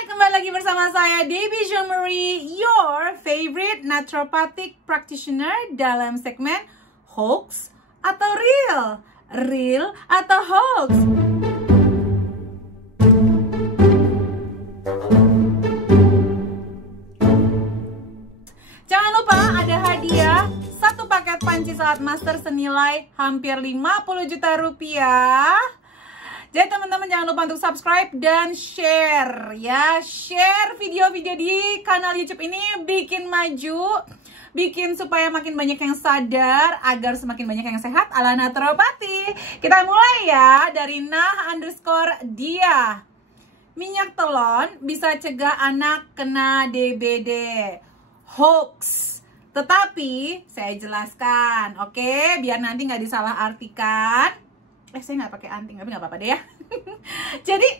Hai, kembali lagi bersama saya Debbie Jean-Marie, your favorite naturopathic practitioner dalam segmen hoax atau real, real atau hoax. Jangan lupa ada hadiah satu paket panci salat master senilai hampir 50 juta rupiah. Jadi teman-teman jangan lupa untuk subscribe dan share ya. Share video-video di kanal YouTube ini, bikin maju, bikin supaya makin banyak yang sadar agar semakin banyak yang sehat ala naturopati. Kita mulai ya dari nah_dia. Minyak telon bisa cegah anak kena DBD. Hoax. Tetapi saya jelaskan, oke, biar nanti nggak disalahartikan. Saya nggak pakai anting, tapi nggak apa-apa deh ya. Jadi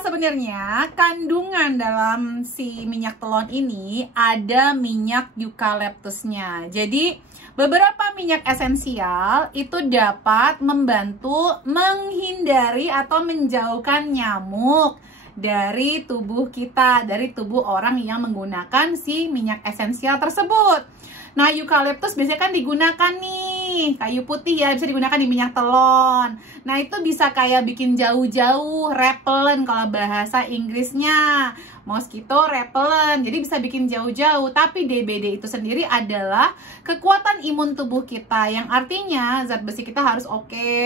sebenarnya kandungan dalam si minyak telon ini ada minyak eukaliptusnya. Jadi beberapa minyak esensial itu dapat membantu menghindari atau menjauhkan nyamuk dari tubuh kita, dari tubuh orang yang menggunakan si minyak esensial tersebut. Nah, eukaliptus biasanya kan digunakan nih, kayu putih ya, bisa digunakan di minyak telon. Nah, itu bisa kayak bikin jauh-jauh, repellent kalau bahasa Inggrisnya. Mosquito repellent, jadi bisa bikin jauh-jauh. Tapi DBD itu sendiri adalah kekuatan imun tubuh kita, yang artinya zat besi kita harus oke.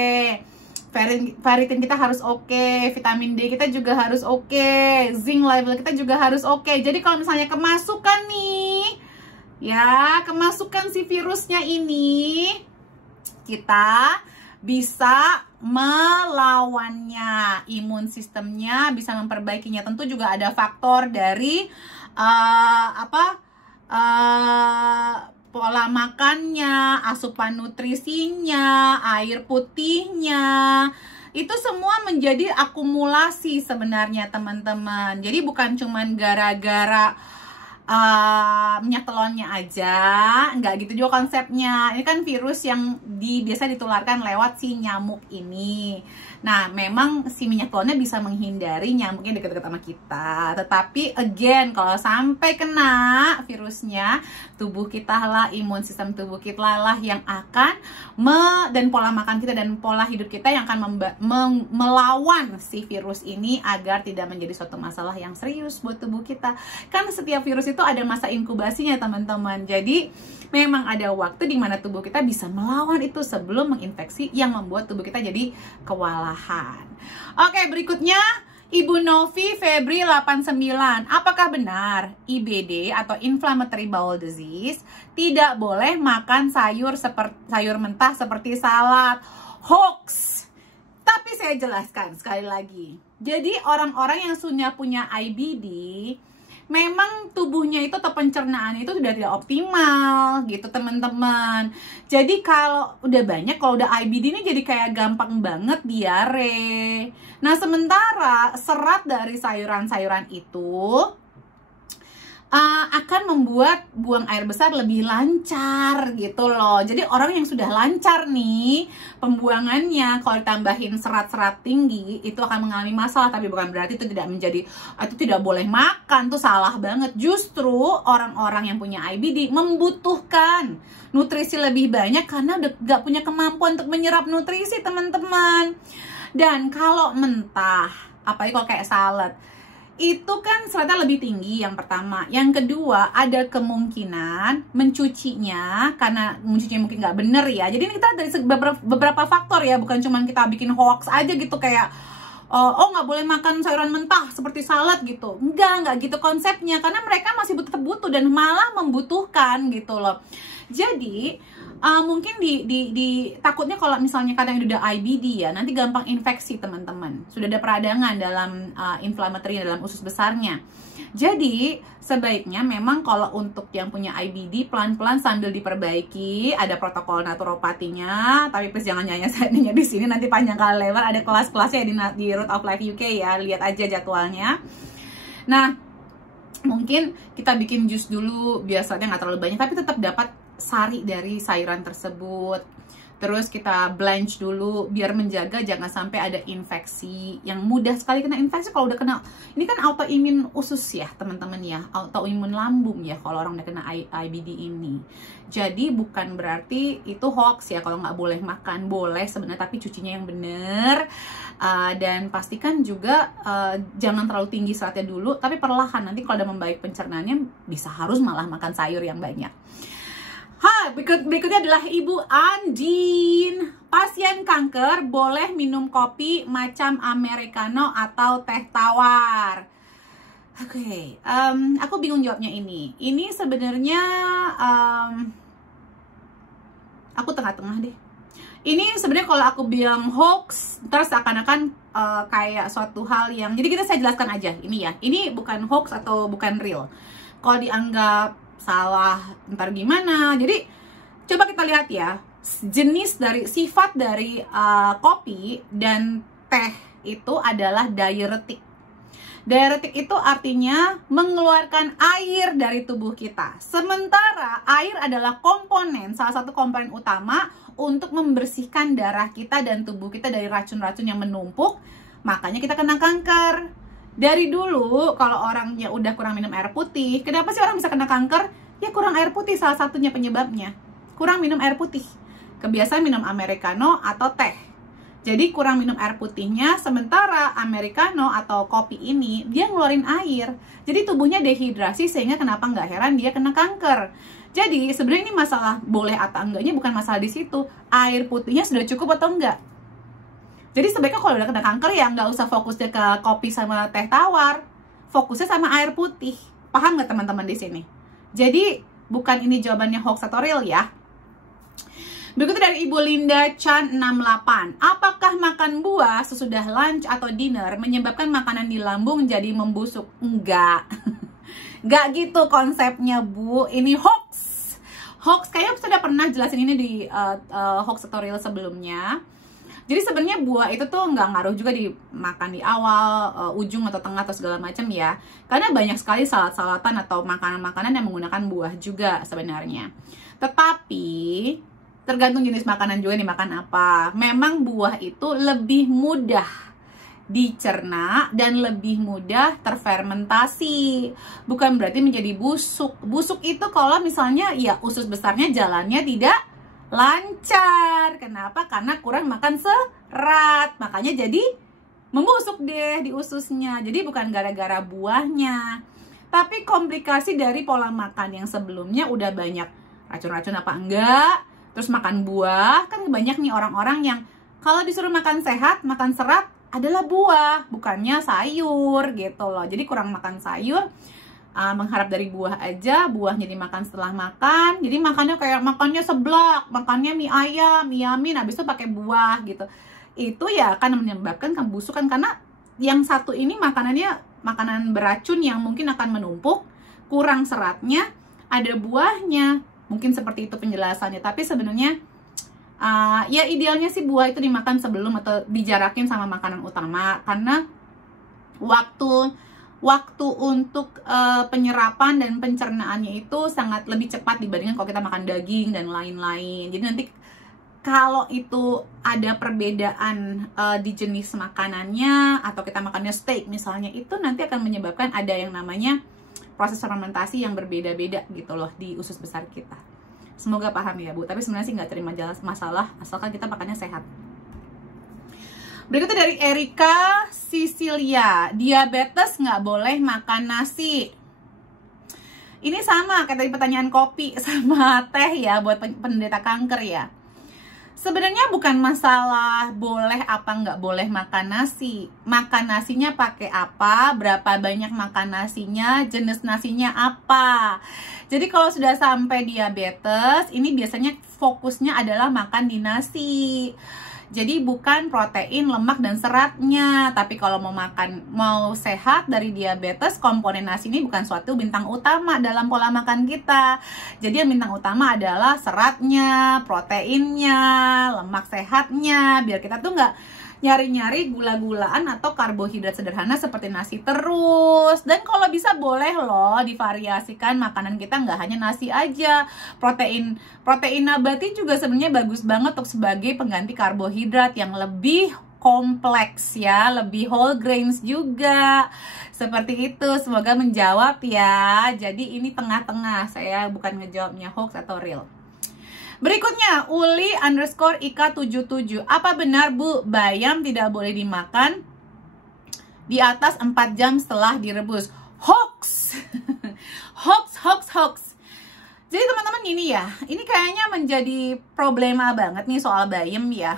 Ferritin kita harus oke, vitamin D kita juga harus oke, zinc level kita juga harus oke. Jadi kalau misalnya kemasukan nih, ya, kemasukan si virusnya ini, kita bisa melawannya, imun sistemnya bisa memperbaikinya. Tentu juga ada faktor dari pola makannya, asupan nutrisinya, air putihnya. Itu semua menjadi akumulasi sebenarnya teman-teman. Jadi bukan cuman gara-gara minyak telonnya aja, nggak gitu juga konsepnya. Ini kan virus yang biasa ditularkan lewat si nyamuk ini. Nah, memang si minyak telonnya bisa menghindari nyamuknya dekat-dekat sama kita. Tetapi again, kalau sampai kena virusnya, tubuh kita lah, imun sistem tubuh kita lah yang akan dan pola makan kita dan pola hidup kita yang akan melawan si virus ini agar tidak menjadi suatu masalah yang serius buat tubuh kita. Kan setiap virus itu ada masa inkubasinya teman-teman. Jadi memang ada waktu di mana tubuh kita bisa melawan itu sebelum menginfeksi yang membuat tubuh kita jadi kewalahan. Oke, berikutnya Ibu Novi Febri 89. Apakah benar IBD atau inflammatory bowel disease tidak boleh makan sayur mentah seperti salad? Hoax. Tapi saya jelaskan sekali lagi. Jadi orang-orang yang sudah punya IBD, memang tubuhnya itu atau pencernaannya itu sudah tidak optimal gitu teman-teman. Jadi kalau udah banyak, kalau udah IBD ini jadi kayak gampang banget diare. Nah, sementara serat dari sayuran-sayuran itu akan membuat buang air besar lebih lancar gitu loh. Jadi orang yang sudah lancar nih pembuangannya, kalau ditambahin serat-serat tinggi itu akan mengalami masalah. Tapi bukan berarti itu itu tidak boleh makan, tuh salah banget. Justru orang-orang yang punya IBD membutuhkan nutrisi lebih banyak karena udah gak punya kemampuan untuk menyerap nutrisi teman-teman. Dan kalau mentah, apalagi kalau kayak salad, itu kan seratnya lebih tinggi yang pertama. Yang kedua, ada kemungkinan mencucinya, karena mencucinya mungkin nggak bener ya. Jadi ini kita dari beberapa faktor ya, bukan cuma kita bikin hoax aja gitu kayak nggak boleh makan sayuran mentah seperti salad gitu. Nggak gitu konsepnya, karena mereka masih butuh dan malah membutuhkan gitu loh. Jadi mungkin takutnya kalau misalnya kadang udah IBD ya, nanti gampang infeksi teman-teman. Sudah ada peradangan dalam inflammatory dalam usus besarnya. Jadi sebaiknya memang kalau untuk yang punya IBD pelan-pelan sambil diperbaiki, ada protokol naturopatinya. Tapi please jangan nyanyi di sini, nanti panjang kali lebar. Ada kelas-kelasnya di Root of Life UK ya, lihat aja jadwalnya. Nah, mungkin kita bikin jus dulu, biasanya nggak terlalu banyak, tapi tetap dapat sari dari sayuran tersebut. Terus kita blanch dulu biar menjaga jangan sampai ada infeksi. Yang mudah sekali kena infeksi kalau udah kena, ini kan autoimun usus ya teman-teman ya, autoimun lambung ya kalau orang udah kena IBD ini. Jadi bukan berarti itu hoax ya kalau nggak boleh makan, boleh sebenarnya tapi cucinya yang bener. Dan pastikan juga jangan terlalu tinggi seratnya dulu, tapi perlahan, nanti kalau udah membaik pencernaannya bisa harus malah makan sayur yang banyak. Berikutnya adalah Ibu Andin. Pasien kanker boleh minum kopi macam americano atau teh tawar. Oke, aku bingung jawabnya ini. Ini sebenarnya aku tengah-tengah deh. Ini sebenarnya kalau aku bilang hoax, terus akan-akan kayak suatu hal yang, jadi saya jelaskan aja ini ya. Ini bukan hoax atau bukan real. Kalau dianggap salah ntar gimana. Jadi coba kita lihat ya, jenis dari sifat dari kopi dan teh itu adalah diuretik. Diuretik itu artinya mengeluarkan air dari tubuh kita. Sementara air adalah komponen, salah satu komponen utama untuk membersihkan darah kita dan tubuh kita dari racun-racun yang menumpuk. Makanya kita kena kanker. Dari dulu kalau orangnya udah kurang minum air putih, kenapa sih orang bisa kena kanker? Ya kurang air putih, salah satunya penyebabnya. Kurang minum air putih. Kebiasaan minum americano atau teh. Jadi kurang minum air putihnya, sementara americano atau kopi ini dia ngeluarin air. Jadi tubuhnya dehidrasi sehingga kenapa nggak heran dia kena kanker. Jadi sebenarnya ini masalah boleh atau enggaknya bukan masalah di situ. Air putihnya sudah cukup atau enggak? Jadi sebaiknya kalau udah kena kanker ya nggak usah fokusnya ke kopi sama teh tawar, fokusnya sama air putih. Paham nggak teman-teman di sini? Jadi bukan ini jawabannya hoax atau real ya. Berikutnya dari Ibu Linda Chan 68. Apakah makan buah sesudah lunch atau dinner menyebabkan makanan di lambung jadi membusuk? Enggak. Enggak gitu konsepnya Bu. Ini hoax. Hoax, kayaknya sudah pernah jelasin ini di hoax atau real sebelumnya. Jadi sebenarnya buah itu tuh nggak ngaruh juga dimakan di awal, ujung atau tengah atau segala macam ya. Karena banyak sekali salad-salatan atau makanan-makanan yang menggunakan buah juga sebenarnya. Tetapi tergantung jenis makanan juga dimakan apa. Memang buah itu lebih mudah dicerna dan lebih mudah terfermentasi. Bukan berarti menjadi busuk. Busuk itu kalau misalnya ya usus besarnya jalannya tidak lancar. Kenapa? Karena kurang makan serat. Makanya jadi membusuk deh di ususnya. Jadi bukan gara-gara buahnya, tapi komplikasi dari pola makan yang sebelumnya udah banyak racun-racun apa enggak. Terus makan buah, kan banyak nih orang-orang yang kalau disuruh makan sehat, makan serat adalah buah, bukannya sayur gitu loh. Jadi kurang makan sayur, mengharap dari buah aja, buahnya dimakan setelah makan. Jadi makannya kayak makannya seblak, makannya mie ayam, mie yamin, habis itu pakai buah gitu. Itu ya akan menyebabkan kebusukan karena yang satu ini makanannya makanan beracun yang mungkin akan menumpuk, kurang seratnya, ada buahnya. Mungkin seperti itu penjelasannya, tapi sebenarnya ya idealnya sih buah itu dimakan sebelum atau dijarakin sama makanan utama karena waktu untuk penyerapan dan pencernaannya itu sangat lebih cepat dibandingkan kalau kita makan daging dan lain-lain. Jadi nanti kalau itu ada perbedaan di jenis makanannya atau kita makannya steak misalnya, itu nanti akan menyebabkan ada yang namanya proses fermentasi yang berbeda-beda gitu loh di usus besar kita. Semoga paham ya Bu, tapi sebenarnya sih nggak terima masalah asalkan kita makannya sehat. Berikutnya dari Erika Sicilia, diabetes nggak boleh makan nasi. Ini sama kayak tadi pertanyaan kopi sama teh ya buat penderita kanker ya. Sebenarnya bukan masalah boleh apa nggak boleh makan nasi. Makan nasinya pakai apa, berapa banyak makan nasinya, jenis nasinya apa. Jadi kalau sudah sampai diabetes, ini biasanya fokusnya adalah makan di nasi. Jadi bukan protein, lemak, dan seratnya. Tapi kalau mau sehat dari diabetes, komponen nasi ini bukan suatu bintang utama dalam pola makan kita. Jadi yang bintang utama adalah seratnya, proteinnya, lemak sehatnya. Biar kita tuh nggak nyari-nyari gula-gulaan atau karbohidrat sederhana seperti nasi terus. Dan kalau bisa boleh loh divariasikan makanan kita, nggak hanya nasi aja. Protein nabati juga sebenarnya bagus banget untuk sebagai pengganti karbohidrat yang lebih kompleks ya, lebih whole grains juga. Seperti itu, semoga menjawab ya. Jadi ini tengah-tengah, saya bukan ngejawabnya hoax atau real. Berikutnya, Uli_Ika77. Apa benar Bu, bayam tidak boleh dimakan di atas 4 jam setelah direbus? Hoax. hoax. Jadi teman-teman gini ya, ini kayaknya menjadi problema banget nih soal bayam ya.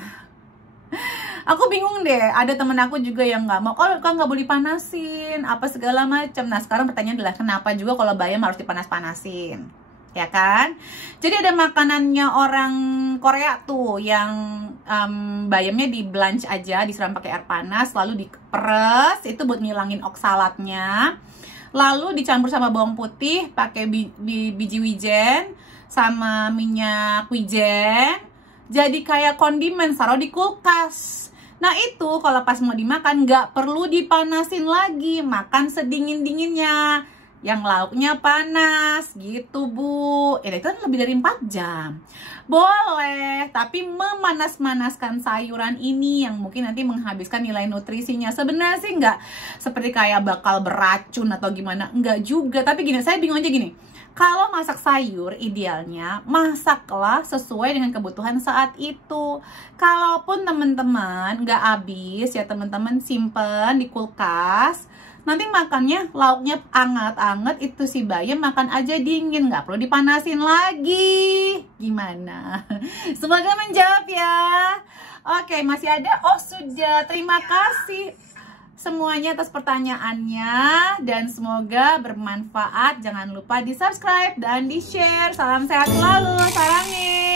Aku bingung deh, ada temen aku juga yang nggak mau, oh kan nggak boleh dipanasin, apa segala macam. Nah sekarang pertanyaan adalah kenapa juga kalau bayam harus dipanas-panasin, ya kan? Jadi ada makanannya orang Korea tuh yang bayamnya di blanch aja, disiram pakai air panas, lalu diperes, itu buat ngilangin oksalatnya. Lalu dicampur sama bawang putih, pakai biji wijen, sama minyak wijen. Jadi kayak kondimen, taruh di kulkas. Nah itu kalau pas mau dimakan nggak perlu dipanasin lagi, makan sedingin-dinginnya. Yang lauknya panas gitu Bu. Itu kan lebih dari 4 jam. Boleh, tapi memanas-manaskan sayuran ini yang mungkin nanti menghabiskan nilai nutrisinya. Sebenarnya sih nggak seperti kayak bakal beracun atau gimana, nggak juga. Tapi gini, saya bingung aja gini. Kalau masak sayur, idealnya masaklah sesuai dengan kebutuhan saat itu. Kalaupun teman-teman nggak habis, ya teman-teman simpen di kulkas. Nanti makannya lauknya anget-anget, itu si bayam makan aja dingin, nggak perlu dipanasin lagi. Gimana? Semoga menjawab ya. Oke, masih ada? Oh sudah, terima kasih semuanya atas pertanyaannya dan semoga bermanfaat. Jangan lupa di subscribe dan di share. Salam sehat selalu, sarangin.